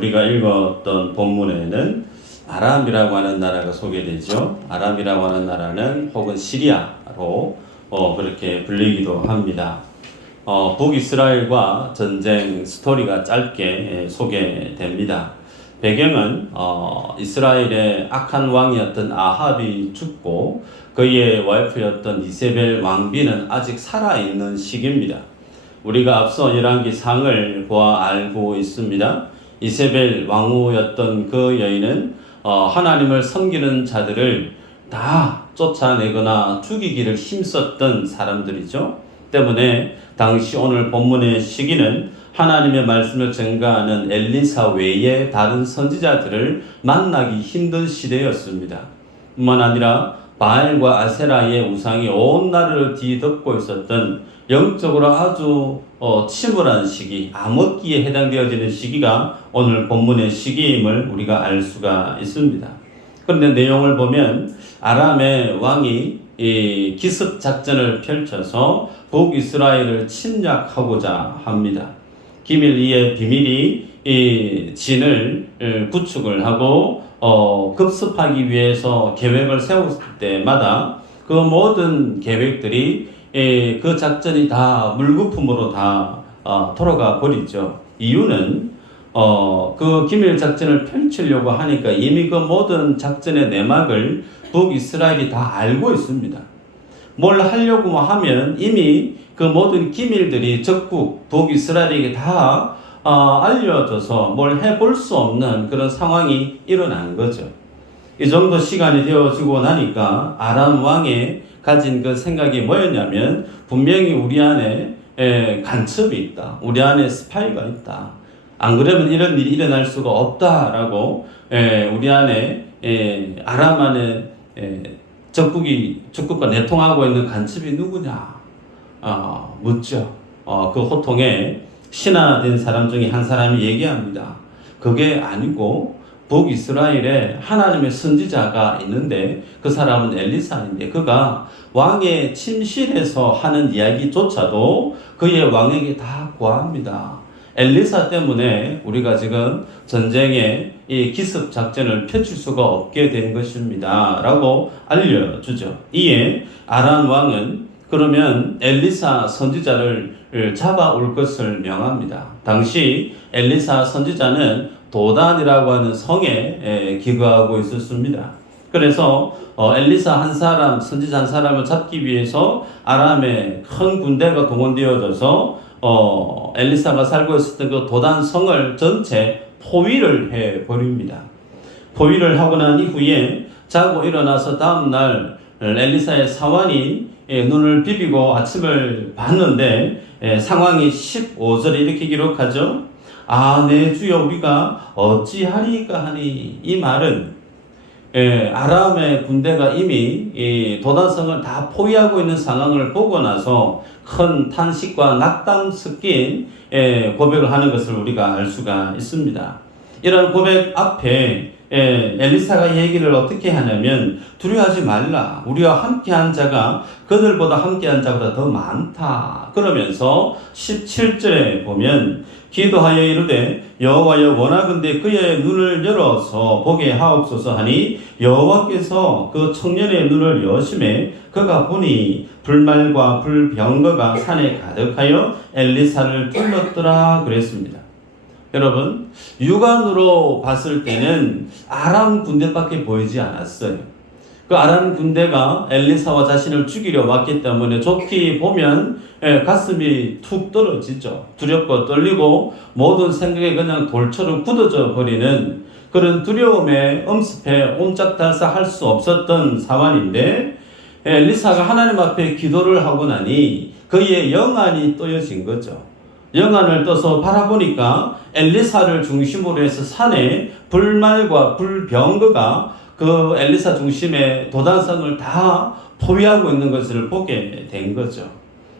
우리가 읽었던 본문에는 아람이라고 하는 나라가 소개되죠. 아람이라고 하는 나라는 혹은 시리아로 그렇게 불리기도 합니다. 북이스라엘과 전쟁 스토리가 짧게 소개됩니다. 배경은 이스라엘의 악한 왕이었던 아합이 죽고 그의 와이프였던 이세벨 왕비는 아직 살아있는 시기입니다. 우리가 앞서 열왕기상을 보아 알고 있습니다. 이세벨 왕후였던 그 여인은 하나님을 섬기는 자들을 다 쫓아내거나 죽이기를 힘썼던 사람들이죠. 때문에 당시 오늘 본문의 시기는 하나님의 말씀을 전가하는 엘리사 외에 다른 선지자들을 만나기 힘든 시대였습니다. 뿐만 아니라 바알과 아세라의 우상이 온 나라를 뒤덮고 있었던 영적으로 아주 침울한 시기, 암흑기에 해당되어지는 시기가 오늘 본문의 시기임을 우리가 알 수가 있습니다. 그런데 내용을 보면 아람의 왕이 이 기습 작전을 펼쳐서 북이스라엘을 침략하고자 합니다. 기밀리의 비밀이 이 진을 구축을 하고 급습하기 위해서 계획을 세웠을 때마다 그 모든 계획들이 그 작전이 다 물거품으로 다 돌아가 버리죠. 이유는 그 기밀 작전을 펼치려고 하니까 이미 그 모든 작전의 내막을 북이스라엘이 다 알고 있습니다. 뭘 하려고 하면 이미 그 모든 기밀들이 적국 북이스라엘에게 다 알려져서 뭘 해볼 수 없는 그런 상황이 일어난 거죠. 이 정도 시간이 되어지고 나니까 아람 왕의 가진 그 생각이 뭐였냐면 분명히 우리 안에 간첩이 있다. 우리 안에 스파이가 있다. 안 그러면 이런 일이 일어날 수가 없다라고 우리 안에 아람 안에 적국과 내통하고 있는 간첩이 누구냐 묻죠. 그 호통에 신하된 사람 중에 한 사람이 얘기합니다. 그게 아니고 북이스라엘에 하나님의 선지자가 있는데 그 사람은 엘리사인데 그가 왕의 침실에서 하는 이야기조차도 그의 왕에게 다 고합니다. 엘리사 때문에 우리가 지금 전쟁에 이 기습 작전을 펼칠 수가 없게 된 것입니다. 라고 알려주죠. 이에 아람 왕은 그러면 엘리사 선지자를 잡아올 것을 명합니다. 당시 엘리사 선지자는 도단이라고 하는 성에 기거하고 있었습니다. 그래서 엘리사 한 사람, 선지자 한 사람을 잡기 위해서 아람의 큰 군대가 동원되어져서 엘리사가 살고 있었던 그 도단 성을 전체 포위를 해버립니다. 포위를 하고 난 이후에 자고 일어나서 다음날 엘리사의 사환이 눈을 비비고 아침을 봤는데 상황이 15절에 이렇게 기록하죠. 내 주여 우리가 어찌하리까 하니. 이 말은 아람의 군대가 이미 도단성을 다 포위하고 있는 상황을 보고 나서 큰 탄식과 낙담 섞인 고백을 하는 것을 우리가 알 수가 있습니다. 이런 고백 앞에 엘리사가 얘기를 어떻게 하냐면 두려워하지 말라. 우리와 함께한 자가 그들보다 함께한 자보다 더 많다. 그러면서 17절에 보면 기도하여 이르되 여호와여 원하건대 그의 눈을 열어서 보게 하옵소서 하니 여호와께서 그 청년의 눈을 여심해 그가 보니 불말과 불병거가 산에 가득하여 엘리사를 둘렀더라 그랬습니다. 여러분, 육안으로 봤을 때는 아람 군대밖에 보이지 않았어요. 그 아람 군대가 엘리사와 자신을 죽이려 왔기 때문에 좋게 보면 가슴이 툭 떨어지죠. 두렵고 떨리고 모든 생각이 그냥 돌처럼 굳어져 버리는 그런 두려움에 엄습해 옴짝달싹할 수 없었던 상황인데 엘리사가 하나님 앞에 기도를 하고 나니 그의 영안이 떠여진 거죠. 영안을 떠서 바라보니까 엘리사를 중심으로 해서 산에 불말과 불병거가 그 엘리사 중심의 도단성을 다 포위하고 있는 것을 보게 된 거죠.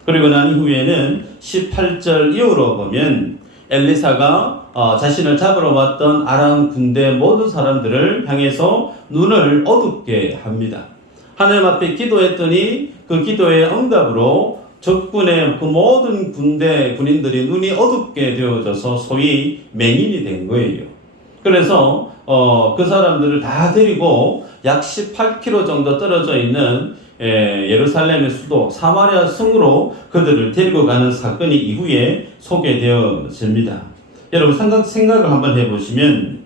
그리고 난 이후에는 18절 이후로 보면 엘리사가 자신을 잡으러 왔던 아람 군대 모든 사람들을 향해서 눈을 어둡게 합니다. 하나님 앞에 기도했더니 그 기도의 응답으로 적군의 그 모든 군인들이 눈이 어둡게 되어져서 소위 맹인이 된 거예요. 그래서 그 사람들을 다 데리고 약 18km 정도 떨어져 있는 예루살렘의 수도 사마리아 성으로 그들을 데리고 가는 사건이 이후에 소개되어집니다. 여러분 생각을 한번 해보시면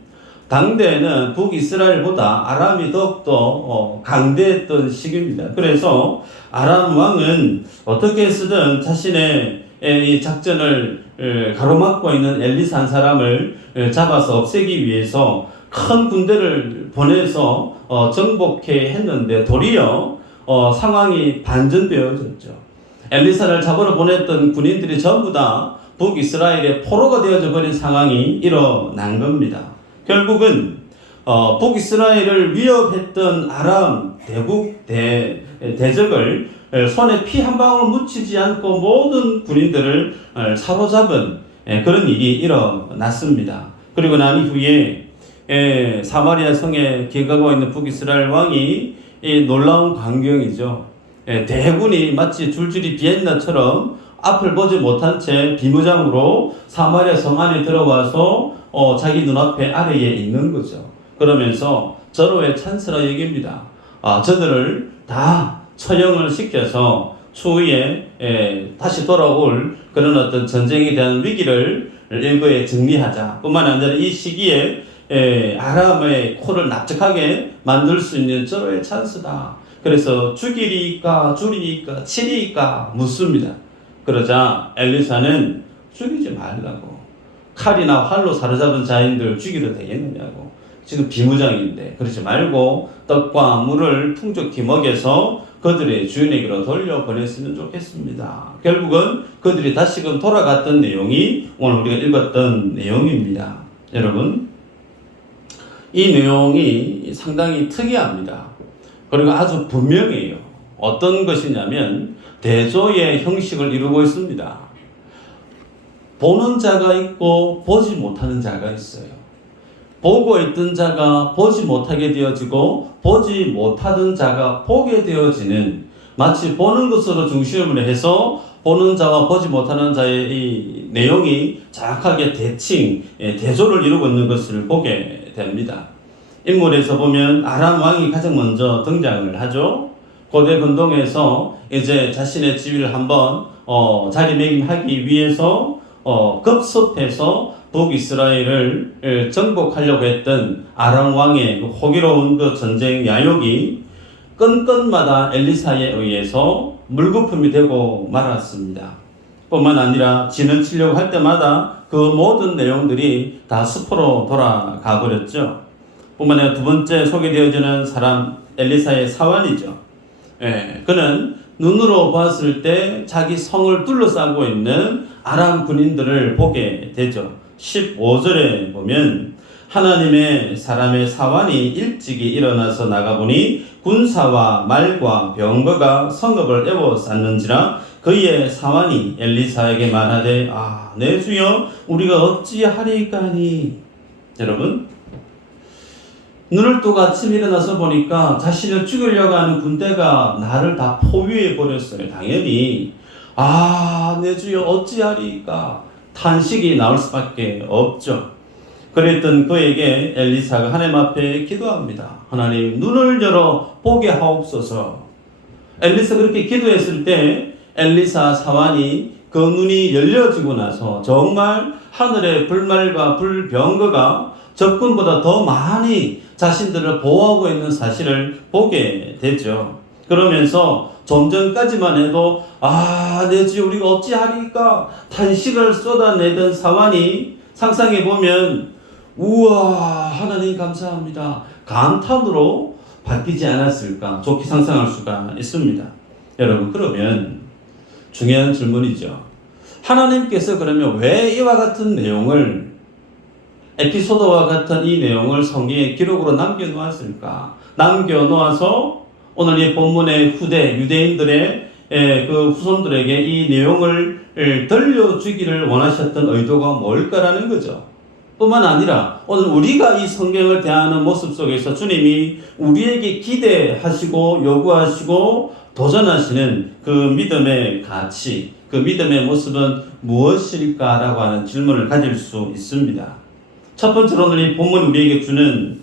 당대에는 북이스라엘보다 아람이 더욱더 강대했던 시기입니다. 그래서 아람 왕은 어떻게 해서든 자신의 이 작전을 가로막고 있는 엘리사 한 사람을 잡아서 없애기 위해서 큰 군대를 보내서 정복해 했는데 도리어 상황이 반전되어졌죠. 엘리사를 잡으러 보냈던 군인들이 전부 다 북이스라엘의 포로가 되어져 버린 상황이 일어난 겁니다. 결국은 북이스라엘을 위협했던 아람 대적을 손에 피 한 방울 묻히지 않고 모든 군인들을 사로잡은 그런 일이 일어났습니다. 그리고 난 이후에 사마리아 성에 기거하고 있는 북이스라엘 왕이 놀라운 광경이죠. 대군이 마치 줄줄이 비엔나처럼 앞을 보지 못한 채 비무장으로 사마리아 성 안에 들어와서 자기 눈앞에 아래에 있는 거죠. 그러면서 절호의 찬스라 여깁니다. 저들을 다 처형을 시켜서 추후에 다시 돌아올 그런 어떤 전쟁에 대한 위기를 일거에 정리하자. 뿐만 아니라 이 시기에 아람의 코를 납작하게 만들 수 있는 절호의 찬스다. 그래서 죽이리까 줄이리까 치리까 묻습니다. 그러자 엘리사는 죽이지 말라고. 칼이나 활로 사로잡은 자인들 죽이도 되겠느냐고. 지금 비무장인데 그러지 말고 떡과 물을 풍족히 먹여서 그들의 주인에게로 돌려보냈으면 좋겠습니다. 결국은 그들이 다시금 돌아갔던 내용이 오늘 우리가 읽었던 내용입니다. 여러분, 이 내용이 상당히 특이합니다. 그리고 아주 분명해요. 어떤 것이냐면 대조의 형식을 이루고 있습니다. 보는 자가 있고 보지 못하는 자가 있어요. 보고 있던 자가 보지 못하게 되어지고 보지 못하던 자가 보게 되어지는, 마치 보는 것으로 중심을 해서 보는 자와 보지 못하는 자의 이 내용이 정확하게 대조를 이루고 있는 것을 보게 됩니다. 인물에서 보면 아람 왕이 가장 먼저 등장을 하죠. 고대 근동에서 이제 자신의 지위를 한번 자리매김하기 위해서 급습해서 북이스라엘을 정복하려고 했던 아람 왕의 그 호기로운 그 전쟁 야욕이 건건마다 엘리사에 의해서 물거품이 되고 말았습니다. 뿐만 아니라 진을 치려고 할 때마다 그 모든 내용들이 다 수포로 돌아가 버렸죠. 뿐만 아니라 두 번째 소개되어지는 사람 엘리사의 사환이죠. 그는 눈으로 봤을 때 자기 성을 둘러싸고 있는 아람 군인들을 보게 되죠. 15절에 보면 하나님의 사람의 사환이 일찍이 일어나서 나가보니 군사와 말과 병거가 성읍을 에워쌌는지라 그의 사환이 엘리사에게 말하되 내 주여 우리가 어찌하리까니. 여러분, 눈을 뜨고 아침 일어나서 보니까 자신을 죽이려고 하는 군대가 나를 다 포위해 버렸어요. 당연히 내 주여 어찌하리까 탄식이 나올 수밖에 없죠. 그랬던 그에게 엘리사가 하나님 앞에 기도합니다. 하나님, 눈을 열어 보게 하옵소서. 엘리사 그렇게 기도했을 때 엘리사 사환이 그 눈이 열려지고 나서 정말 하늘의 불말과 불병거가 적군보다 더 많이 자신들을 보호하고 있는 사실을 보게 되죠. 그러면서 좀 전까지만 해도 내 주여 우리가 어찌하리까 탄식을 쏟아내던 사환이 상상해보면 우와 하나님 감사합니다 감탄으로 바뀌지 않았을까 좋게 상상할 수가 있습니다. 여러분, 그러면 중요한 질문이죠. 하나님께서 그러면 왜 이와 같은 내용을, 에피소드와 같은 이 내용을 성경에 기록으로 남겨놓았을까? 남겨놓아서 오늘 이 본문의 후대 유대인들의 그 후손들에게 이 내용을 들려주기를 원하셨던 의도가 뭘까라는 거죠. 뿐만 아니라 오늘 우리가 이 성경을 대하는 모습 속에서 주님이 우리에게 기대하시고 요구하시고 도전하시는 그 믿음의 가치, 그 믿음의 모습은 무엇일까라고 하는 질문을 가질 수 있습니다. 첫 번째로 오늘 이 본문 우리에게 주는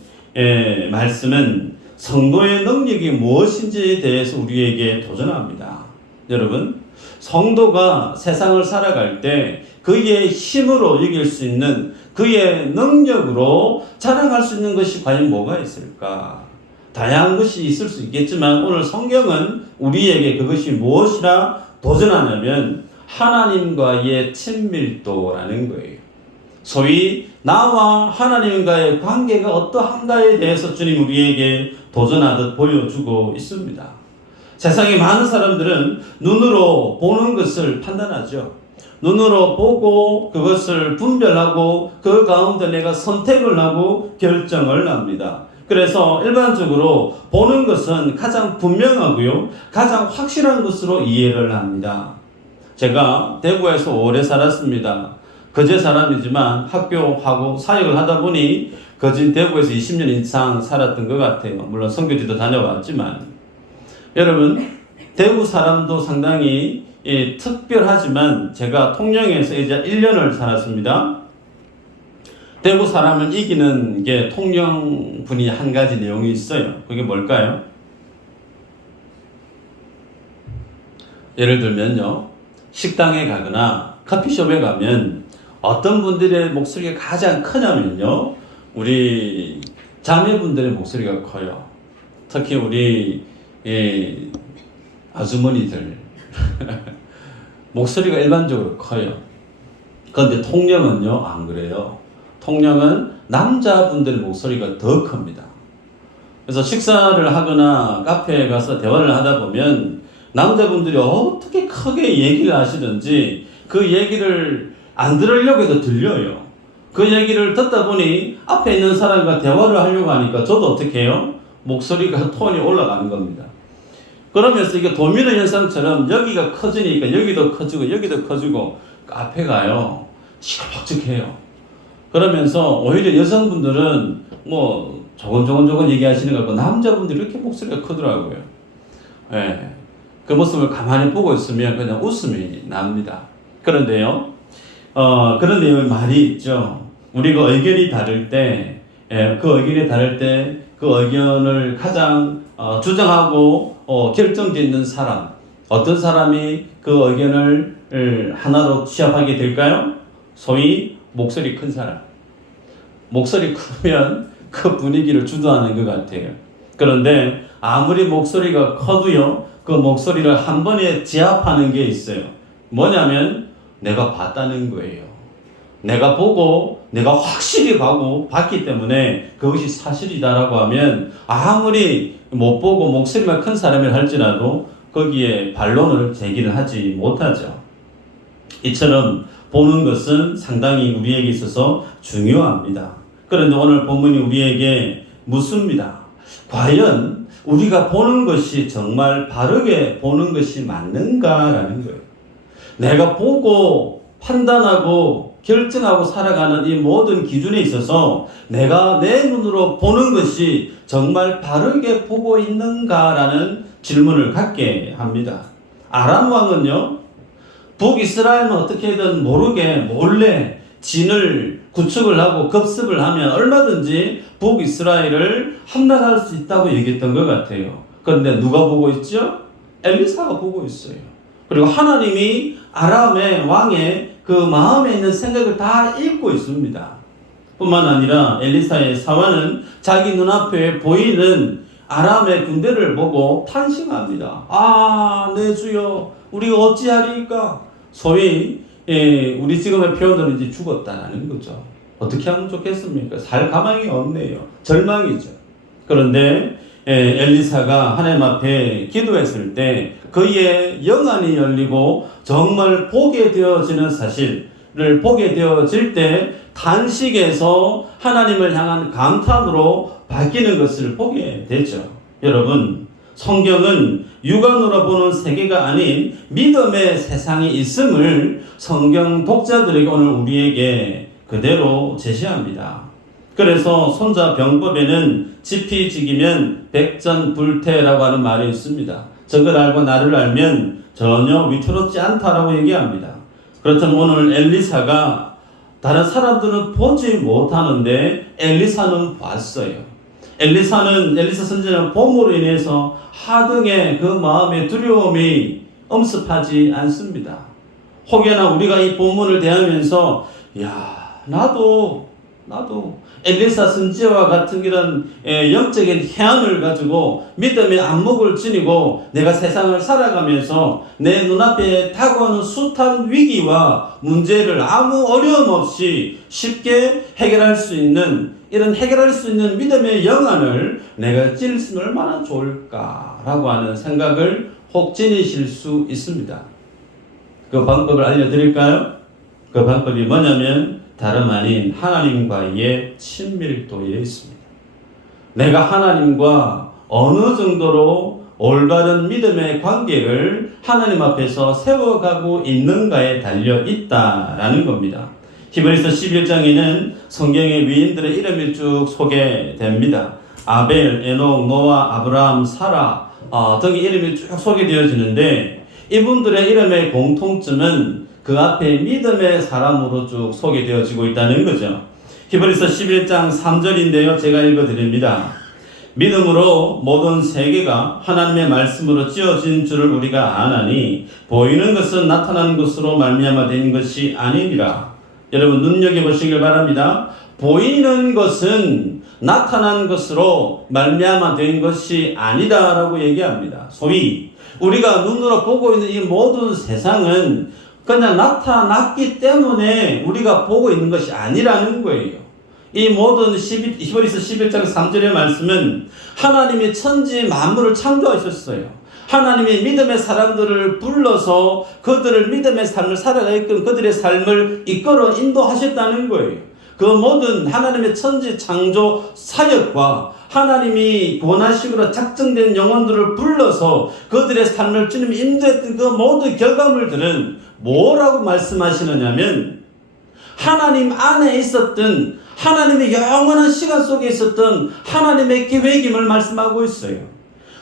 말씀은 성도의 능력이 무엇인지에 대해서 우리에게 도전합니다. 여러분, 성도가 세상을 살아갈 때 그의 힘으로 이길 수 있는, 그의 능력으로 자랑할 수 있는 것이 과연 뭐가 있을까? 다양한 것이 있을 수 있겠지만 오늘 성경은 우리에게 그것이 무엇이라 도전하냐면 하나님과의 친밀도라는 거예요. 소위 나와 하나님과의 관계가 어떠한가에 대해서 주님 우리에게 도전하듯 보여주고 있습니다. 세상에 많은 사람들은 눈으로 보는 것을 판단하죠. 눈으로 보고 그것을 분별하고 그 가운데 내가 선택을 하고 결정을 합니다. 그래서 일반적으로 보는 것은 가장 분명하고요, 가장 확실한 것으로 이해를 합니다. 제가 대구에서 오래 살았습니다. 거제 사람이지만 학교하고 사역을 하다 보니 거진 대구에서 20년 이상 살았던 것 같아요. 물론 선교지도 다녀왔지만 여러분, 대구 사람도 상당히 특별하지만 제가 통영에서 이제 1년을 살았습니다. 대구 사람을 이기는 게 통영 분이 한 가지 내용이 있어요. 그게 뭘까요? 예를 들면요, 식당에 가거나 커피숍에 가면 어떤 분들의 목소리가 가장 크냐면요, 우리 자매분들의 목소리가 커요. 특히 우리 아주머니들 목소리가 일반적으로 커요. 그런데 통영은요 안 그래요. 통영은 남자분들의 목소리가 더 큽니다. 그래서 식사를 하거나 카페에 가서 대화를 하다 보면 남자분들이 어떻게 크게 얘기를 하시는지 그 얘기를 안 들으려고 해도 들려요. 그 얘기를 듣다 보니 앞에 있는 사람과 대화를 하려고 하니까 저도 어떻게 해요? 목소리가 톤이 올라가는 겁니다. 그러면서 이게 도미노 현상처럼 여기가 커지니까 여기도 커지고 여기도 커지고 앞에 가요. 시끌벅적해요. 그러면서 오히려 여성분들은 뭐 조곤조곤 얘기하시는 것 같고 남자분들이 이렇게 목소리가 크더라고요. 예. 그 모습을 가만히 보고 있으면 그냥 웃음이 납니다. 그런데요, 그런 내용의 말이 있죠. 우리가 의견이 다를 때, 그 의견이 다를 때 그 의견을 가장 주장하고 결정짓는 사람, 어떤 사람이 그 의견을 하나로 취합하게 될까요? 소위 목소리 큰 사람. 목소리 크면 그 분위기를 주도하는 것 같아요. 그런데 아무리 목소리가 커도요, 그 목소리를 한 번에 제압하는 게 있어요. 뭐냐면 내가 봤다는 거예요. 내가 보고 내가 확실히 봤기 때문에 그것이 사실이다라고 하면 아무리 못 보고 목소리만 큰 사람이 할지라도 거기에 반론을 제기를 하지 못하죠. 이처럼 보는 것은 상당히 우리에게 있어서 중요합니다. 그런데 오늘 본문이 우리에게 묻습니다. 과연 우리가 보는 것이 정말 바르게 보는 것이 맞는가라는 거예요. 내가 보고 판단하고 결정하고 살아가는 이 모든 기준에 있어서 내가 내 눈으로 보는 것이 정말 바르게 보고 있는가라는 질문을 갖게 합니다. 아람 왕은요, 북이스라엘은 어떻게든 모르게 몰래 진을 구축을 하고 급습을 하면 얼마든지 북이스라엘을 함락할 수 있다고 얘기했던 것 같아요. 그런데 누가 보고 있죠? 엘리사가 보고 있어요. 그리고 하나님이 아람의 왕의 그 마음에 있는 생각을 다 읽고 있습니다. 뿐만 아니라 엘리사의 사환은 자기 눈앞에 보이는 아람의 군대를 보고 탄식합니다. 아, 내 주여, 우리가 어찌하리까? 소위 우리 지금의 표현으로 이제 죽었다라는 거죠. 어떻게 하면 좋겠습니까? 살 가망이 없네요. 절망이죠. 그런데 엘리사가 하나님 앞에 기도했을 때 그의 영안이 열리고 정말 보게 되어지는 사실을 보게 되어질 때 단식에서 하나님을 향한 감탄으로 바뀌는 것을 보게 되죠. 여러분, 성경은 육안으로 보는 세계가 아닌 믿음의 세상이 있음을 성경 독자들에게 오늘 우리에게 그대로 제시합니다. 그래서 손자병법에는 지피지기면 백전불태라고 하는 말이 있습니다. 저걸 알고 나를 알면 전혀 위태롭지 않다라고 얘기합니다. 그렇다면 오늘 엘리사가 다른 사람들은 보지 못하는데 엘리사는 봤어요. 엘리사 선지자는 봄으로 인해서 하등의 그 마음의 두려움이 엄습하지 않습니다. 혹여나 우리가 이 본문을 대하면서 나도 엘리사 선지자와 같은 이런 영적인 해안을 가지고 믿음의 안목을 지니고 내가 세상을 살아가면서 내 눈앞에 다가오는 숱한 위기와 문제를 아무 어려움 없이 쉽게 해결할 수 있는 믿음의 영안을 내가 지니면 얼마나 좋을까라고 하는 생각을 혹 지니실 수 있습니다. 그 방법을 알려드릴까요? 그 방법이 뭐냐면 다름 아닌 하나님과의 친밀도에 있습니다. 내가 하나님과 어느 정도로 올바른 믿음의 관계를 하나님 앞에서 세워가고 있는가에 달려 있다라는 겁니다. 히브리서 11장에는 성경의 위인들의 이름이 쭉 소개됩니다. 아벨, 에녹, 노아, 아브라함, 사라 등의 이름이 쭉 소개되어지는데 이분들의 이름의 공통점은 그 앞에 믿음의 사람으로 쭉 소개되어지고 있다는 거죠. 히브리서 11장 3절인데요. 제가 읽어드립니다. 믿음으로 모든 세계가 하나님의 말씀으로 지어진 줄을 우리가 아나니 보이는 것은 나타난 것으로 말미암아 된 것이 아니니라. 여러분 눈여겨보시길 바랍니다. 보이는 것은 나타난 것으로 말미암아 된 것이 아니다라고 얘기합니다. 소위 우리가 눈으로 보고 있는 이 모든 세상은 그냥 나타났기 때문에 우리가 보고 있는 것이 아니라는 거예요. 이 모든 히브리서 11장 3절의 말씀은 하나님이 천지 만물을 창조하셨어요. 하나님이 믿음의 사람들을 불러서 그들을 믿음의 삶을 살아가게끔 그들의 삶을 이끌어 인도하셨다는 거예요. 그 모든 하나님의 천지 창조 사역과 하나님이 권한식으로 작정된 영혼들을 불러서 그들의 삶을 주님이 인도했던 그 모든 결과물들은 뭐라고 말씀하시느냐면 하나님 안에 있었던 하나님의 영원한 시간 속에 있었던 하나님의 계획임을 말씀하고 있어요.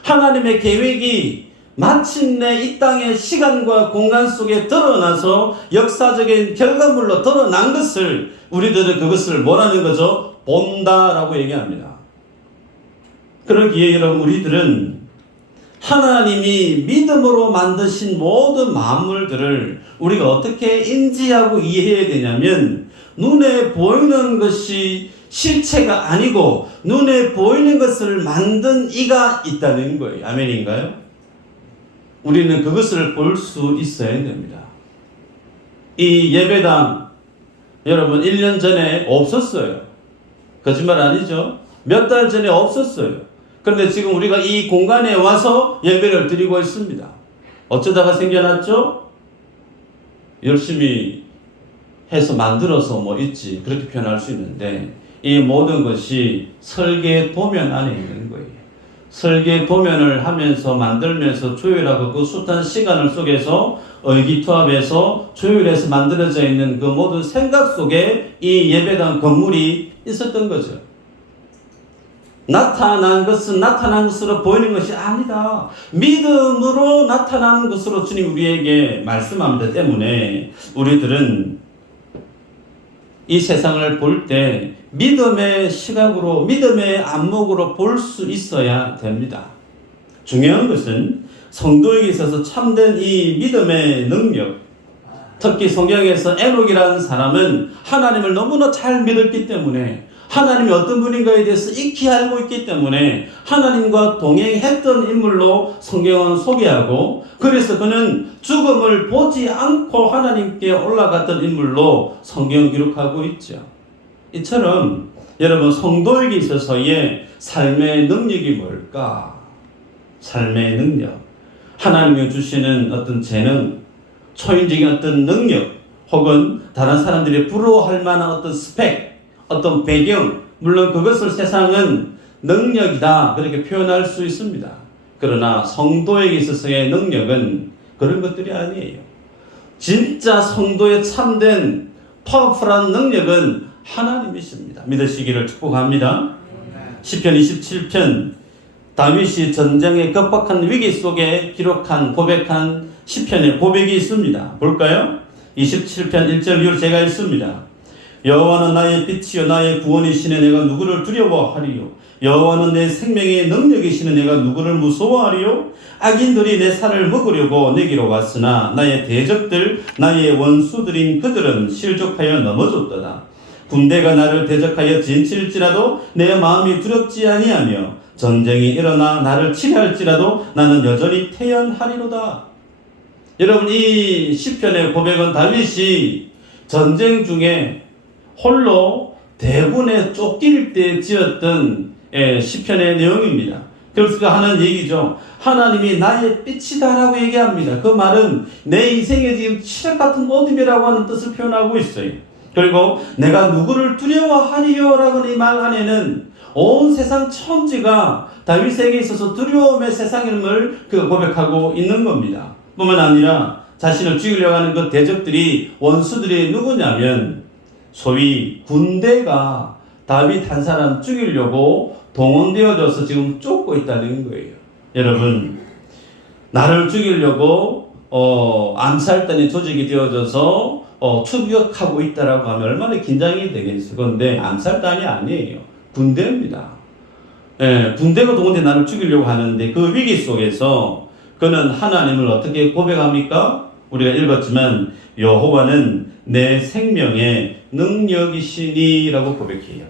하나님의 계획이 마침내 이 땅의 시간과 공간 속에 드러나서 역사적인 결과물로 드러난 것을 우리들은 그것을 뭐라는 거죠? 본다라고 얘기합니다. 그러기에 여러분 우리들은 하나님이 믿음으로 만드신 모든 만물들을 우리가 어떻게 인지하고 이해해야 되냐면 눈에 보이는 것이 실체가 아니고 눈에 보이는 것을 만든 이가 있다는 거예요. 아멘인가요? 우리는 그것을 볼 수 있어야 됩니다. 이 예배당 여러분 1년 전에 없었어요. 거짓말 아니죠? 몇 달 전에 없었어요. 그런데 지금 우리가 이 공간에 와서 예배를 드리고 있습니다. 어쩌다가 생겨났죠? 열심히 해서 만들어서 있지 그렇게 표현할 수 있는데 이 모든 것이 설계 도면 안에 있는 거예요. 설계 도면을 하면서 만들면서 조율하고 그 숱한 시간을 속에서 의기투합해서 조율해서 만들어져 있는 그 모든 생각 속에 이 예배당 건물이 있었던 거죠. 나타난 것은 나타난 것으로 보이는 것이 아니다. 믿음으로 나타난 것으로 주님 우리에게 말씀합니다. 때문에 우리들은 이 세상을 볼 때 믿음의 시각으로 믿음의 안목으로 볼 수 있어야 됩니다. 중요한 것은 성도에게 있어서 참된 이 믿음의 능력, 특히 성경에서 에녹이라는 사람은 하나님을 너무나 잘 믿었기 때문에 하나님이 어떤 분인가에 대해서 익히 알고 있기 때문에 하나님과 동행했던 인물로 성경은 소개하고 그래서 그는 죽음을 보지 않고 하나님께 올라갔던 인물로 성경 기록하고 있죠. 이처럼 여러분 성도에게 있어서의 삶의 능력이 뭘까? 삶의 능력. 하나님이 주시는 어떤 재능, 초인적인 어떤 능력 혹은 다른 사람들이 부러워할 만한 어떤 스펙 어떤 배경, 물론 그것을 세상은 능력이다 그렇게 표현할 수 있습니다. 그러나 성도에게 있어서의 능력은 그런 것들이 아니에요. 진짜 성도의 참된 파워풀한 능력은 하나님이십니다. 믿으시기를 축복합니다. 시편 27편 다윗이 전쟁의 급박한 위기 속에 기록한 고백한 시편의 고백이 있습니다. 볼까요? 27편 1절 이후로 제가 읽습니다. 여호와는 나의 빛이요 나의 구원이시네 내가 누구를 두려워하리요. 여호와는 내 생명의 능력이시네 내가 누구를 무서워하리요. 악인들이 내 살을 먹으려고 내게로 왔으나 나의 대적들 나의 원수들인 그들은 실족하여 넘어졌도다. 군대가 나를 대적하여 진칠지라도 내 마음이 두렵지 아니하며 전쟁이 일어나 나를 치할지라도 나는 여전히 태연하리로다. 여러분, 이 시편의 고백은 다윗이 전쟁 중에 홀로 대군에 쫓길 때 지었던 시편의 내용입니다. 그래서 하는 얘기죠. 하나님이 나의 빛이다라고 얘기합니다. 그 말은 내 인생에 지금 칠흑 같은 어둠이라고 하는 뜻을 표현하고 있어요. 그리고 내가 누구를 두려워하리요라고 이 말 안에는 온 세상 천지가 다윗에게 있어서 두려움의 세상임을 고백하고 있는 겁니다. 뿐만 아니라 자신을 죽이려고 하는 그 대적들이 원수들이 누구냐면 소위 군대가 다윗 한 사람 죽이려고 동원되어져서 지금 쫓고 있다는 거예요. 여러분, 나를 죽이려고 암살단의 조직이 되어져서 추격하고 있다라고 하면 얼마나 긴장이 되겠어요. 그런데 암살단이 아니에요. 군대입니다. 군대가 동원돼 나를 죽이려고 하는데 그 위기 속에서 그는 하나님을 어떻게 고백합니까? 우리가 읽었지만 여호와는 내 생명의 능력이시니라고 고백해요.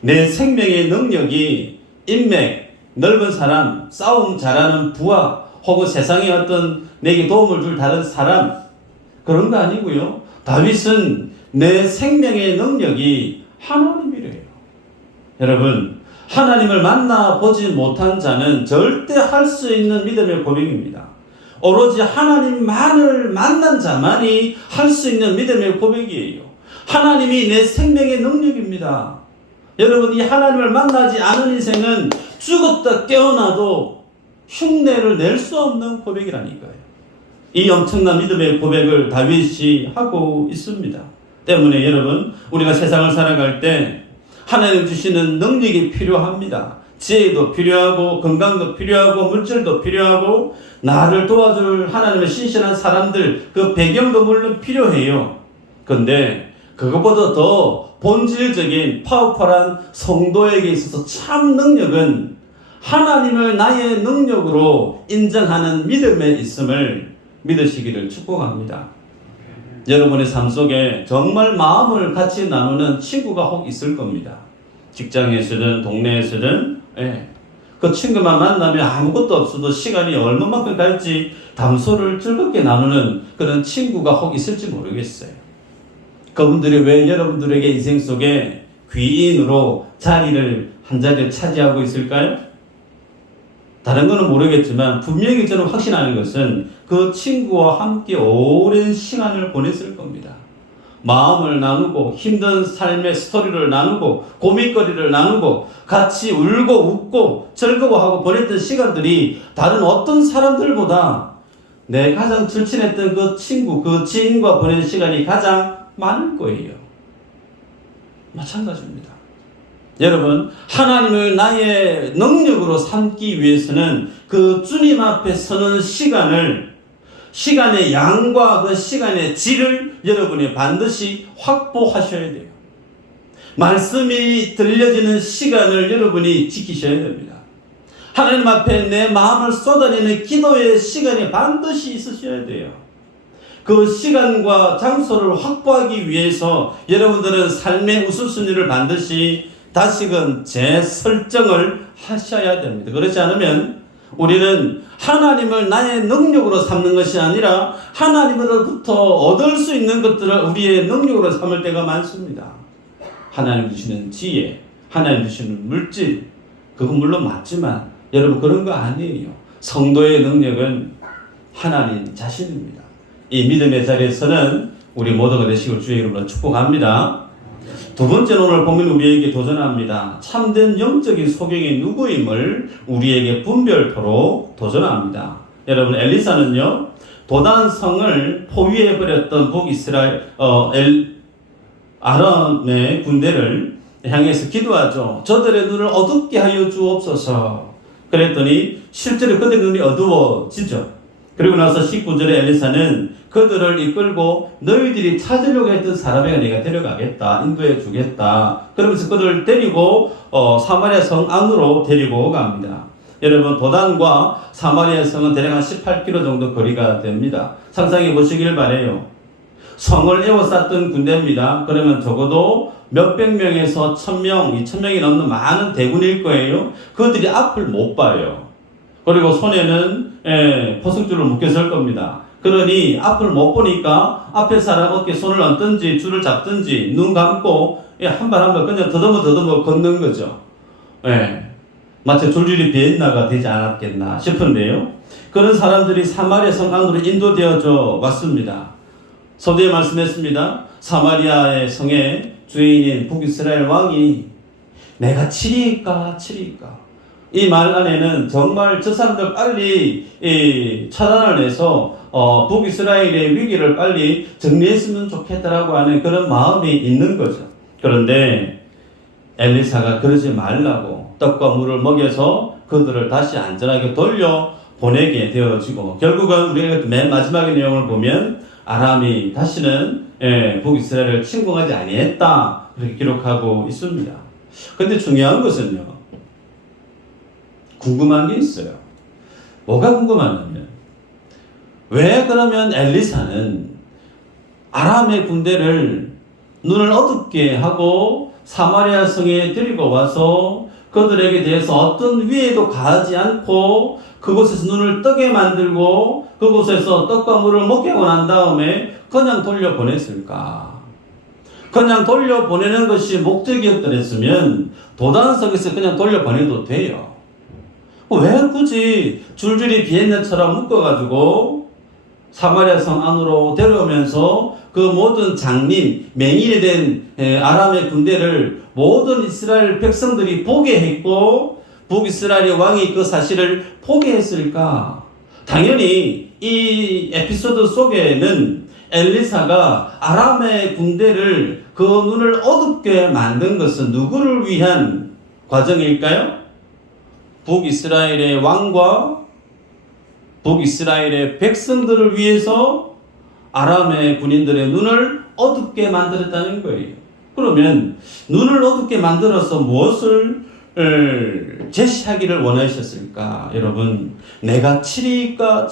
내 생명의 능력이 인맥, 넓은 사람, 싸움 잘하는 부하, 혹은 세상에 어떤 내게 도움을 줄 다른 사람, 그런 거 아니고요. 다윗은 내 생명의 능력이 하나님이래요. 여러분, 하나님을 만나보지 못한 자는 절대 할 수 있는 믿음의 고백입니다. 오로지 하나님만을 만난 자만이 할 수 있는 믿음의 고백이에요. 하나님이 내 생명의 능력입니다. 여러분, 이 하나님을 만나지 않은 인생은 죽었다 깨어나도 흉내를 낼 수 없는 고백이라니까요. 이 엄청난 믿음의 고백을 다윗이 하고 있습니다. 때문에 여러분, 우리가 세상을 살아갈 때 하나님 주시는 능력이 필요합니다. 지혜도 필요하고 건강도 필요하고 물질도 필요하고 나를 도와줄 하나님의 신실한 사람들, 그 배경도 물론 필요해요. 그런데 그것보다 더 본질적인 파워풀한 성도에게 있어서 참 능력은 하나님을 나의 능력으로 인정하는 믿음에 있음을 믿으시기를 축복합니다. 여러분의 삶 속에 정말 마음을 같이 나누는 친구가 혹 있을 겁니다. 직장에서든 동네에서든 그 친구만 만나면 아무것도 없어도 시간이 얼마만큼 갈지 담소를 즐겁게 나누는 그런 친구가 혹 있을지 모르겠어요. 그분들이 왜 여러분들에게 인생 속에 귀인으로 자리를 한 자리를 차지하고 있을까요? 다른 거는 모르겠지만 분명히 저는 확신하는 것은 그 친구와 함께 오랜 시간을 보냈을 겁니다. 마음을 나누고 힘든 삶의 스토리를 나누고 고민거리를 나누고 같이 울고 웃고 즐거워하고 보냈던 시간들이 다른 어떤 사람들보다 내 가장 절친했던 그 친구, 그 지인과 보낸 시간이 가장 많을 거예요. 마찬가지입니다. 여러분, 하나님을 나의 능력으로 삼기 위해서는 그 주님 앞에 서는 시간의 양과 그 시간의 질을 여러분이 반드시 확보하셔야 돼요. 말씀이 들려지는 시간을 여러분이 지키셔야 됩니다. 하나님 앞에 내 마음을 쏟아내는 기도의 시간이 반드시 있으셔야 돼요. 그 시간과 장소를 확보하기 위해서 여러분들은 삶의 우선순위를 반드시 다시금 재설정을 하셔야 됩니다. 그렇지 않으면 우리는 하나님을 나의 능력으로 삼는 것이 아니라 하나님으로부터 얻을 수 있는 것들을 우리의 능력으로 삼을 때가 많습니다. 하나님 주시는 지혜, 하나님 주시는 물질, 그건 물론 맞지만 여러분 그런 거 아니에요. 성도의 능력은 하나님 자신입니다. 이 믿음의 자리에서는 우리 모두가 되시길 주의 이름으로 축복합니다. 두 번째는 오늘 본문 우리에게 도전합니다. 참된 영적인 소경이 누구임을 우리에게 분별토록 도전합니다. 여러분, 엘리사는요 도단성을 포위해버렸던 북이스라엘 아람의 군대를 향해서 기도하죠. 저들의 눈을 어둡게 하여 주옵소서. 그랬더니 실제로 그들의 눈이 어두워지죠. 그리고 나서 19절에 엘리사는 그들을 이끌고 너희들이 찾으려고 했던 사람에게 내가 데려가겠다. 인도해 주겠다. 그러면서 그들을 데리고 사마리아 성 안으로 데리고 갑니다. 여러분, 도단과 사마리아 성은 대략 한 18km 정도 거리가 됩니다. 상상해 보시길 바래요. 성을 에워쌌던 군대입니다. 그러면 적어도 몇백 명에서 1000명, 2000명이 넘는 많은 대군일 거예요. 그들이 앞을 못 봐요. 그리고 손에는 포승줄을 묶였을 겁니다. 그러니 앞을 못 보니까 앞에 사람 어깨 손을 얹든지 줄을 잡든지 눈 감고 한 발 한 발 그냥 더듬어 걷는 거죠. 마치 줄줄이 비엔나가 되지 않았겠나 싶은데요. 그런 사람들이 사마리아 성 안으로 인도되어져 왔습니다. 서두에 말씀했습니다. 사마리아의 성의 주인인 북이스라엘 왕이 내가 치리까 이 말 안에는 정말 저 사람들 빨리 차단을 해서 북이스라엘의 위기를 빨리 정리했으면 좋겠다라고 하는 그런 마음이 있는 거죠. 그런데 엘리사가 그러지 말라고 떡과 물을 먹여서 그들을 다시 안전하게 돌려 보내게 되어지고, 결국은 우리가 맨 마지막의 내용을 보면 아람이 다시는 북이스라엘을 침공하지 아니했다 그렇게 기록하고 있습니다. 그런데 중요한 것은요, 궁금한 게 있어요. 뭐가 궁금하냐면, 왜 그러면 엘리사는 아람의 군대를 눈을 어둡게 하고 사마리아 성에 데리고 와서 그들에게 대해서 어떤 위해도 가하지 않고 그곳에서 눈을 뜨게 만들고 그곳에서 떡과 물을 먹게 하고 난 다음에 그냥 돌려보냈을까? 그냥 돌려보내는 것이 목적이었더랬으면 도단성에서 그냥 돌려보내도 돼요. 왜 굳이 줄줄이 비엔나처럼 묶어가지고 사마리아 성 안으로 데려오면서 그 모든 장님, 맹인이 된 아람의 군대를 모든 이스라엘 백성들이 보게 했고 북이스라엘의 왕이 그 사실을 포기했을까? 당연히 이 에피소드 속에는 엘리사가 아람의 군대를 그 눈을 어둡게 만든 것은 누구를 위한 과정일까요? 북이스라엘의 왕과 북이스라엘의 백성들을 위해서 아람의 군인들의 눈을 어둡게 만들었다는 거예요. 그러면 눈을 어둡게 만들어서 무엇을 제시하기를 원하셨을까? 여러분, 내가 치리까?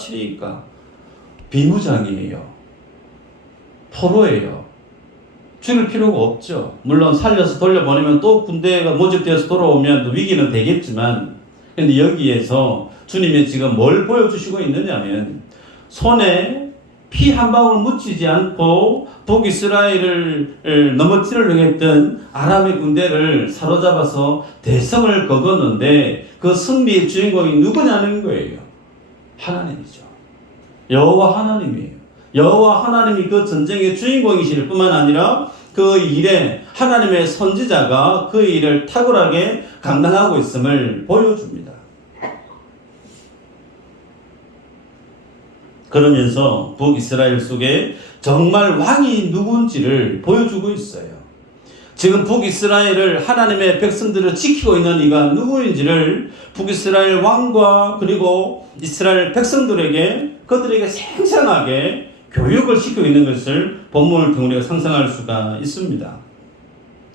비무장이에요. 포로예요. 죽일 필요가 없죠. 물론 살려서 돌려보내면 또 군대가 모집되어서 돌아오면 또 위기는 되겠지만, 근데 여기에서 주님이 지금 뭘 보여주시고 있느냐면, 손에 피 한 방울 묻히지 않고 북이스라엘을 넘어뜨리려고 했던 아람의 군대를 사로잡아서 대성을 거뒀는데 그 승리의 주인공이 누구냐는 거예요. 하나님이죠. 여호와 하나님이에요. 여호와 하나님이 그 전쟁의 주인공이실 뿐만 아니라 그 일에 하나님의 선지자가 그 일을 탁월하게 감당하고 있음을 보여줍니다. 그러면서 북이스라엘 속에 정말 왕이 누군지를 보여주고 있어요. 지금 북이스라엘을, 하나님의 백성들을 지키고 있는 이가 누구인지를 북이스라엘 왕과 그리고 이스라엘 백성들에게, 그들에게 생생하게 교육을 시키고 있는 것을 본문을 통해 우리가 상상할 수가 있습니다.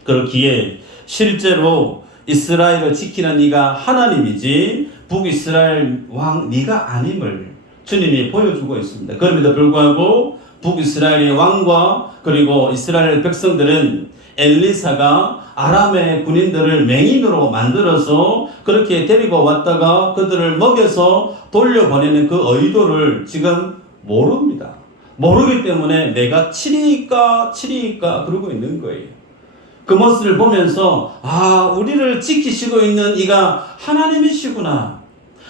그렇기에 실제로 이스라엘을 지키는 이가 하나님이지 북이스라엘 왕 네가 아님을 주님이 보여주고 있습니다. 그럼에도 불구하고 북이스라엘의 왕과 그리고 이스라엘 백성들은 엘리사가 아람의 군인들을 맹인으로 만들어서 그렇게 데리고 왔다가 그들을 먹여서 돌려보내는 그 의도를 지금 모릅니다. 모르기 때문에 내가 치리까 그러고 있는 거예요. 그 모습을 보면서 우리를 지키시고 있는 이가 하나님이시구나.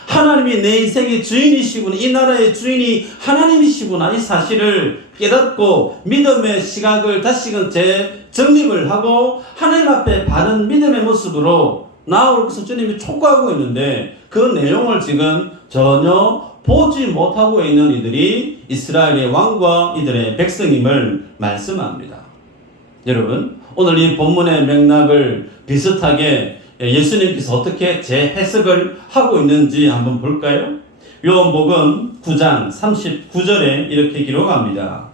하나님이 내 인생의 주인이시구나. 이 나라의 주인이 하나님이시구나. 이 사실을 깨닫고 믿음의 시각을 다시금 재정립을 하고 하나님 앞에 바른 믿음의 모습으로 나올 것을 주님이 촉구하고 있는데, 그 내용을 지금 전혀 보지 못하고 있는 이들이 이스라엘의 왕과 이들의 백성임을 말씀합니다. 여러분, 오늘 이 본문의 맥락을 비슷하게 예수님께서 어떻게 재해석을 하고 있는지 한번 볼까요? 요한복음 9장 39절에 이렇게 기록합니다.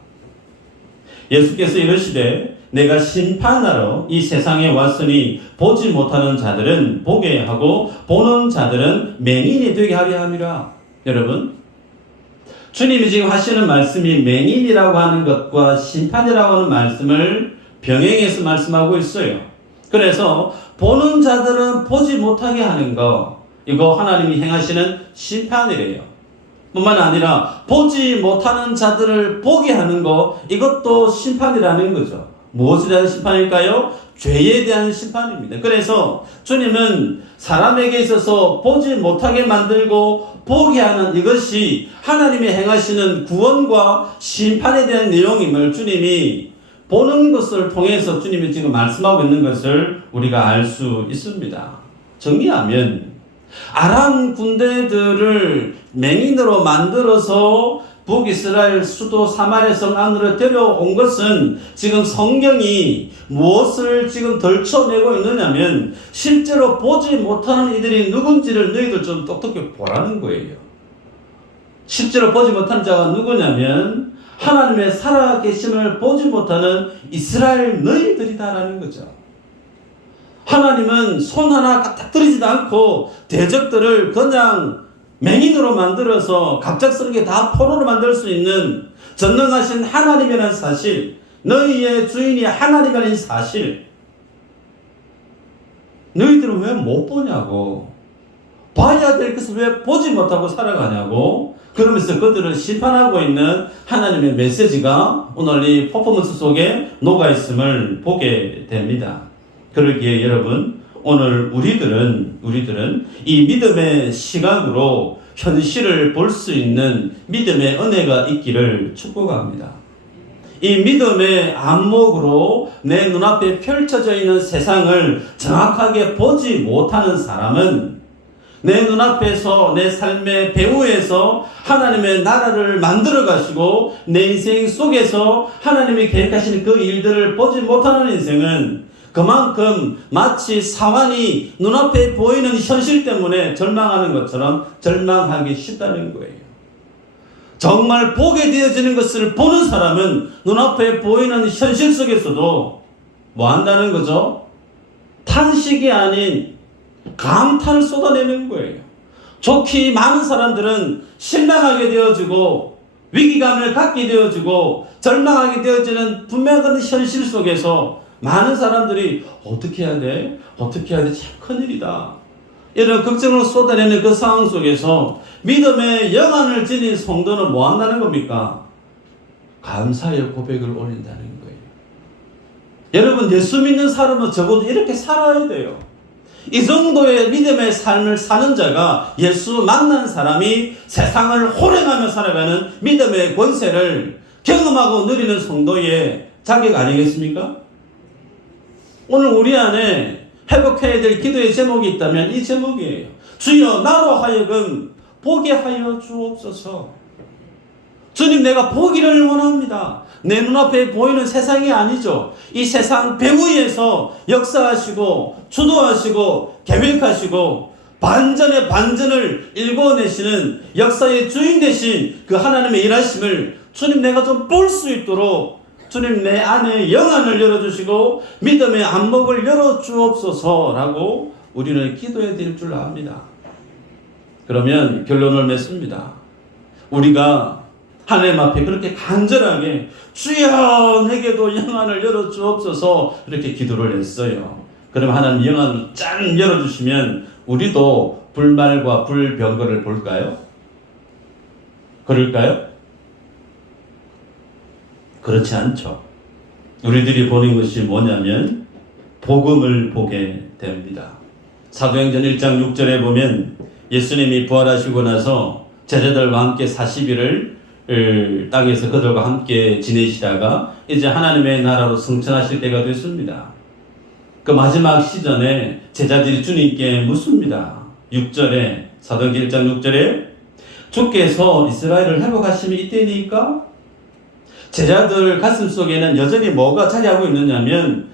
예수께서 이르시되 내가 심판하러 이 세상에 왔으니 보지 못하는 자들은 보게 하고 보는 자들은 맹인이 되게 하려 함이라. 여러분, 주님이 지금 하시는 말씀이 맹인이라고 하는 것과 심판이라고 하는 말씀을 병행해서 말씀하고 있어요. 그래서 보는 자들은 보지 못하게 하는 거, 이거 하나님이 행하시는 심판이래요. 뿐만 아니라 보지 못하는 자들을 보게 하는 거, 이것도 심판이라는 거죠. 무엇에 대한 심판일까요? 죄에 대한 심판입니다. 그래서 주님은 사람에게 있어서 보지 못하게 만들고 보게 하는 이것이 하나님이 행하시는 구원과 심판에 대한 내용임을 주님이 보는 것을 통해서 주님이 지금 말씀하고 있는 것을 우리가 알 수 있습니다. 정리하면 아람 군대들을 맹인으로 만들어서 북이스라엘 수도 사마리아 성 안으로 데려온 것은 지금 성경이 무엇을 지금 덜쳐내고 있느냐면 실제로 보지 못하는 이들이 누군지를 너희들 좀 똑똑히 보라는 거예요. 실제로 보지 못하는 자가 누구냐면 하나님의 살아계심을 보지 못하는 이스라엘 너희들이다라는 거죠. 하나님은 손 하나 까딱 들이지도 않고 대적들을 그냥 맹인으로 만들어서 갑작스럽게 다 포로로 만들 수 있는 전능하신 하나님이라는 사실, 너희의 주인이 하나님이라는 사실, 너희들은 왜 못 보냐고, 봐야 될 것을 왜 보지 못하고 살아가냐고, 그러면서 그들을 심판하고 있는 하나님의 메시지가 오늘 이 퍼포먼스 속에 녹아있음을 보게 됩니다. 그러기에 여러분, 오늘 우리들은 이 믿음의 시각으로 현실을 볼 수 있는 믿음의 은혜가 있기를 축복합니다. 이 믿음의 안목으로 내 눈앞에 펼쳐져 있는 세상을 정확하게 보지 못하는 사람은 내 눈앞에서 내 삶의 배후에서 하나님의 나라를 만들어 가시고 내 인생 속에서 하나님이 계획하시는 그 일들을 보지 못하는 인생은 그만큼 마치 사환이 눈앞에 보이는 현실 때문에 절망하는 것처럼 절망하기 쉽다는 거예요. 정말 보게 되어지는 것을 보는 사람은 눈앞에 보이는 현실 속에서도 뭐 한다는 거죠? 탄식이 아닌 감탄을 쏟아내는 거예요. 좋기 많은 사람들은 실망하게 되어지고 위기감을 갖게 되어지고 절망하게 되어지는 분명한 현실 속에서 많은 사람들이 어떻게 해야 돼? 어떻게 해야 돼? 참 큰일이다. 이런 걱정을 쏟아내는 그 상황 속에서 믿음의 영안을 지닌 성도는 뭐 한다는 겁니까? 감사의 고백을 올린다는 거예요. 여러분, 예수 믿는 사람은 적어도 이렇게 살아야 돼요. 이 정도의 믿음의 삶을 사는 자가, 예수 만난 사람이 세상을 호령하며 살아가는 믿음의 권세를 경험하고 누리는 성도의 자격 아니겠습니까? 오늘 우리 안에 회복해야 될 기도의 제목이 있다면 이 제목이에요. 주여, 나로 하여금 보게 하여 주옵소서. 주님, 내가 보기를 원합니다. 내 눈앞에 보이는 세상이 아니죠. 이 세상 배후에서 역사하시고 주도하시고 계획하시고 반전의 반전을 일궈내시는 역사의 주인 되신 그 하나님의 일하심을 주님, 내가 좀 볼 수 있도록 주님, 내 안에 영안을 열어주시고 믿음의 안목을 열어주옵소서라고 우리는 기도해 드릴 줄 압니다. 그러면 결론을 맺습니다. 우리가 하나님 앞에 그렇게 간절하게 주여, 내게도 영안을 열어주옵소서 이렇게 기도를 했어요. 그럼 하나님 영안을 짠 열어주시면 우리도 불말과 불병거를 볼까요? 그럴까요? 그렇지 않죠. 우리들이 보는 것이 뭐냐면 복음을 보게 됩니다. 사도행전 1장 6절에 보면 예수님이 부활하시고 나서 제자들과 함께 40일을 땅에서 그들과 함께 지내시다가 이제 하나님의 나라로 승천하실 때가 됐습니다. 그 마지막 시전에 제자들이 주님께 묻습니다. 6절에, 사도행전 1장 6절에 주께서 이스라엘을 회복하심이 이때니까? 제자들 가슴 속에는 여전히 뭐가 자리하고 있느냐면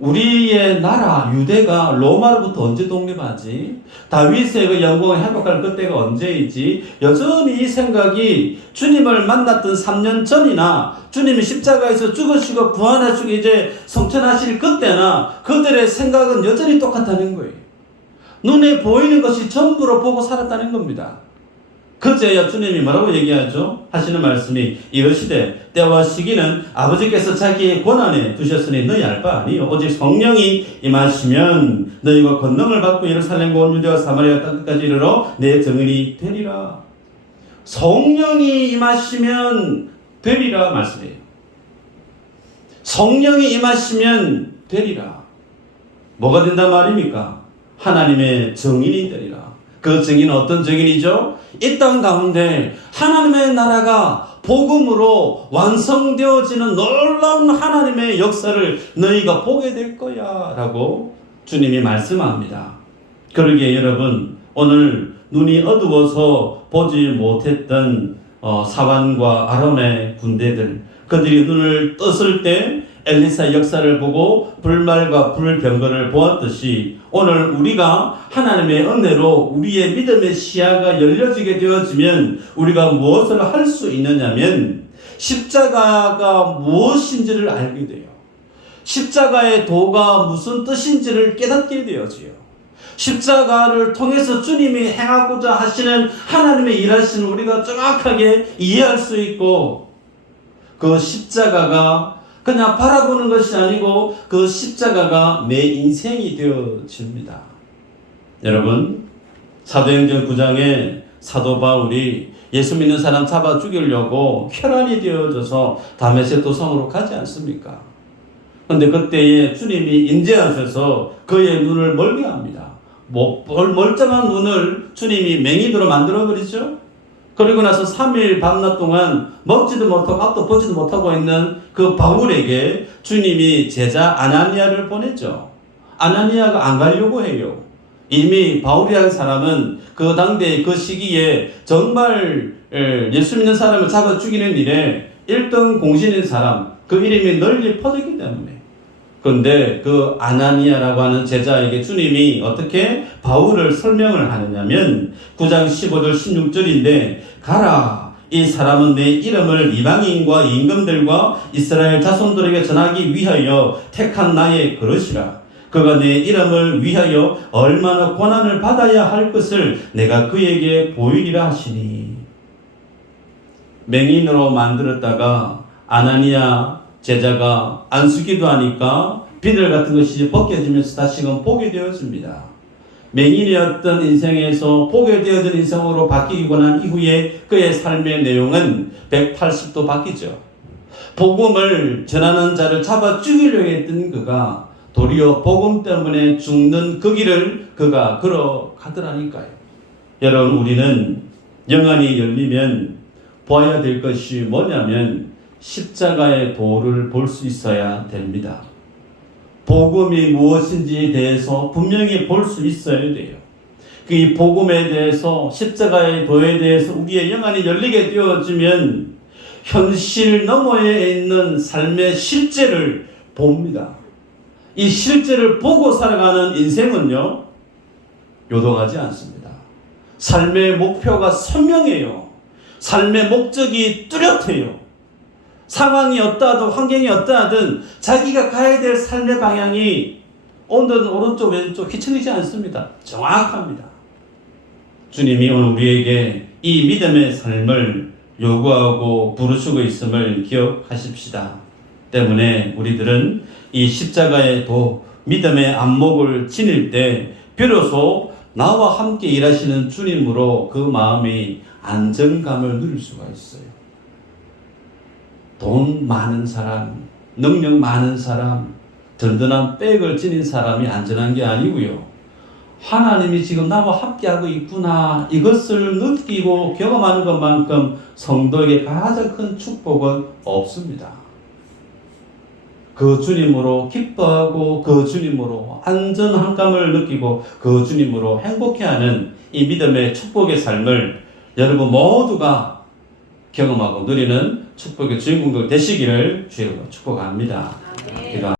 우리의 나라 유대가 로마로부터 언제 독립하지? 다윗의 그 영광을 회복할 그때가 언제이지? 여전히 이 생각이 주님을 만났던 3년 전이나 주님이 십자가에서 죽으시고 부활하시고 이제 성천하실 그때나 그들의 생각은 여전히 똑같다는 거예요. 눈에 보이는 것이 전부로 보고 살았다는 겁니다. 그제야 주님이 뭐라고 얘기하죠? 하시는 말씀이 이러시되 때와 시기는 아버지께서 자기의 권한에 두셨으니 너희 알 바 아니요 오직 성령이 임하시면 너희가 권능을 받고 예루살렘과 온 유대와 사마리아 땅 끝까지 이르러 내 증인이 되리라. 성령이 임하시면 되리라 말씀이에요. 성령이 임하시면 되리라. 뭐가 된단 말입니까? 하나님의 증인이 되리라. 그 증인은 어떤 증인이죠? 이 땅 가운데 하나님의 나라가 복음으로 완성되어지는 놀라운 하나님의 역사를 너희가 보게 될 거야 라고 주님이 말씀합니다. 그러기에 여러분, 오늘 눈이 어두워서 보지 못했던 사완과 아람의 군대들, 그들이 눈을 떴을 때 엘리사의 역사를 보고 불말과 불병거를 보았듯이 오늘 우리가 하나님의 은혜로 우리의 믿음의 시야가 열려지게 되어지면 우리가 무엇을 할 수 있느냐면 십자가가 무엇인지를 알게 돼요. 십자가의 도가 무슨 뜻인지를 깨닫게 되어져요. 십자가를 통해서 주님이 행하고자 하시는 하나님의 일하시는 우리가 정확하게 이해할 수 있고 그 십자가가 그냥 바라보는 것이 아니고 그 십자가가 내 인생이 되어집니다. 여러분, 사도행전 9장에 사도 바울이 예수 믿는 사람 잡아 죽이려고 혈안이 되어져서 다메섹 도성으로 가지 않습니까? 그런데 그때에 주님이 인재하셔서 그의 눈을 멀게 합니다. 멀쩡한 눈을 주님이 맹인으로 만들어버리죠. 그리고 나서 3일 밤낮 동안 먹지도 못하고 앞도 보지도 못하고 있는 그 바울에게 주님이 제자 아나니아를 보냈죠. 아나니아가 안 가려고 해요. 이미 바울이라는 사람은 그 당대 그 시기에 정말 예수 믿는 사람을 잡아 죽이는 일에 1등 공신인 사람, 그 이름이 널리 퍼졌기 때문에. 그런데 그 아나니아라고 하는 제자에게 주님이 어떻게 바울을 설명을 하느냐면 9장 15절 16절인데 가라, 이 사람은 내 이름을 이방인과 임금들과 이스라엘 자손들에게 전하기 위하여 택한 나의 그릇이라. 그가 내 이름을 위하여 얼마나 고난을 받아야 할 것을 내가 그에게 보이리라 하시니. 맹인으로 만들었다가 아나니아 제자가 안수기도 하니까 비늘 같은 것이 벗겨지면서 다시금 보게 되었습니다. 맹인이었던 인생에서 보게 되어진 인생으로 바뀌고 난 이후에 그의 삶의 내용은 180도 바뀌죠. 복음을 전하는 자를 잡아 죽이려고 했던 그가 도리어 복음 때문에 죽는 그 길을 그가 걸어가더라니까요. 여러분, 우리는 영안이 열리면 보아야 될 것이 뭐냐면 십자가의 도를 볼 수 있어야 됩니다. 복음이 무엇인지에 대해서 분명히 볼 수 있어야 돼요. 그 복음에 대해서 십자가의 도에 대해서 우리의 영안이 열리게 되어지면 현실 너머에 있는 삶의 실제를 봅니다. 이 실제를 보고 살아가는 인생은요, 요동하지 않습니다. 삶의 목표가 선명해요. 삶의 목적이 뚜렷해요. 상황이 어떠하든 환경이 어떠하든 자기가 가야 될 삶의 방향이 오늘은 오른쪽 왼쪽 휘청이지 않습니다. 정확합니다. 주님이 오늘 우리에게 이 믿음의 삶을 요구하고 부르시고 있음을 기억하십시다. 때문에 우리들은 이 십자가의 도, 믿음의 안목을 지닐 때 비로소 나와 함께 일하시는 주님으로 그 마음이 안정감을 누릴 수가 있어요. 돈 많은 사람, 능력 많은 사람, 든든한 백을 지닌 사람이 안전한 게 아니고요. 하나님이 지금 나와 함께하고 있구나, 이것을 느끼고 경험하는 것만큼 성도에게 가장 큰 축복은 없습니다. 그 주님으로 기뻐하고 그 주님으로 안전함감을 느끼고 그 주님으로 행복해하는 이 믿음의 축복의 삶을 여러분 모두가 경험하고 누리는 축복의 주인공들 되시기를 주로 축복합니다.